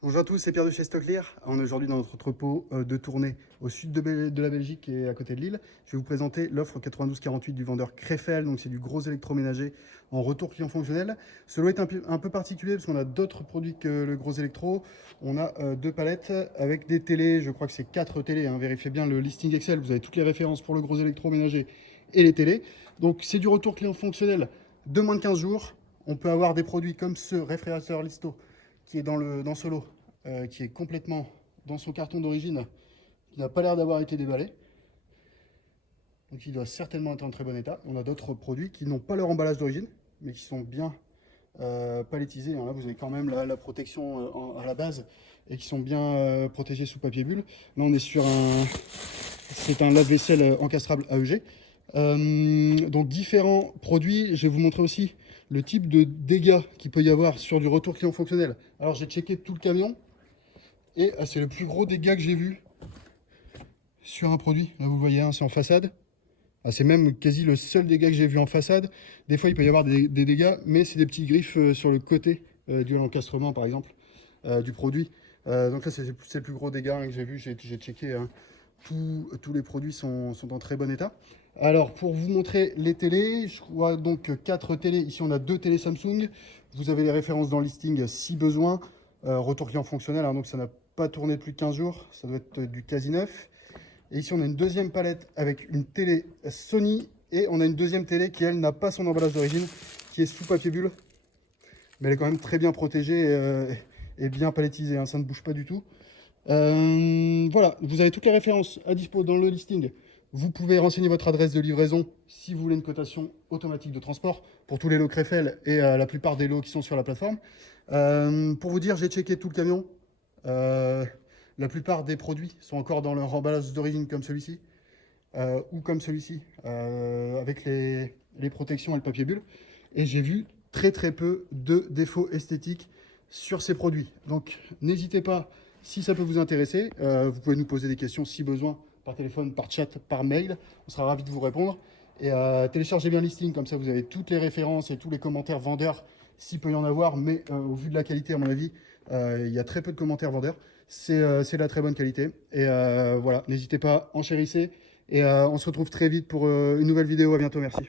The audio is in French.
Bonjour à tous, c'est Pierre de chez Stocklear. On est aujourd'hui dans notre entrepôt de Tournai au sud de la Belgique et à côté de Lille. Je vais vous présenter l'offre 9248 du vendeur Krefel, donc c'est du gros électroménager en retour client fonctionnel. Ce lot est un peu particulier parce qu'on a d'autres produits que le gros électro. On a deux palettes avec des télés, je crois que c'est 4 télés, hein. Vérifiez bien le listing Excel, vous avez toutes les références pour le gros électroménager et les télés. Donc c'est du retour client fonctionnel de moins de 15 jours. On peut avoir des produits comme ce réfrigérateur Listo qui est dans ce lot, qui est complètement dans son carton d'origine, qui n'a pas l'air d'avoir été déballé. Donc il doit certainement être en très bon état. On a d'autres produits qui n'ont pas leur emballage d'origine, mais qui sont bien palettisés. Là, vous avez quand même la protection à la base et qui sont bien protégés sous papier bulle. Là, on est sur c'est un lave-vaisselle encastrable AEG. Donc différents produits. Je vais vous montrer aussi le type de dégâts qu'il peut y avoir sur du retour client fonctionnel. Alors j'ai checké tout le camion et c'est le plus gros dégât que j'ai vu sur un produit. Là vous voyez, hein, c'est en façade. C'est même quasi le seul dégât que j'ai vu en façade. Des fois il peut y avoir des dégâts, mais c'est des petits griffes sur le côté du l'encastrement par exemple du produit. Donc là c'est le plus gros dégât, hein, que j'ai vu. J'ai checké, hein. Tous les produits sont en très bon état. Alors, pour vous montrer les télés, je vois donc 4 télés. Ici, on a 2 télés Samsung. Vous avez les références dans le listing si besoin. Retour client fonctionnel, hein, donc ça n'a pas tourné depuis 15 jours. Ça doit être du quasi neuf. Et ici, on a une deuxième palette avec une télé Sony. Et on a une deuxième télé qui, elle, n'a pas son emballage d'origine, qui est sous papier bulle. Mais elle est quand même très bien protégée et bien palettisée, hein, ça ne bouge pas du tout. Voilà, vous avez toutes les références à dispo dans le listing. Vous pouvez renseigner votre adresse de livraison si vous voulez une cotation automatique de transport pour tous les lots Krefel et la plupart des lots qui sont sur la plateforme. Pour vous dire, j'ai checké tout le camion. La plupart des produits sont encore dans leur emballage d'origine comme celui-ci ou comme celui-ci avec les protections et le papier bulle. Et j'ai vu très peu de défauts esthétiques sur ces produits. Donc n'hésitez pas, si ça peut vous intéresser, vous pouvez nous poser des questions si besoin, par téléphone, par chat, par mail. On sera ravis de vous répondre. Et téléchargez bien le listing, comme ça vous avez toutes les références et tous les commentaires vendeurs, s'il peut y en avoir. Mais au vu de la qualité, à mon avis, il y a très peu de commentaires vendeurs. C'est de la très bonne qualité. Et voilà, n'hésitez pas, enchérissez. Et on se retrouve très vite pour une nouvelle vidéo. À bientôt, merci.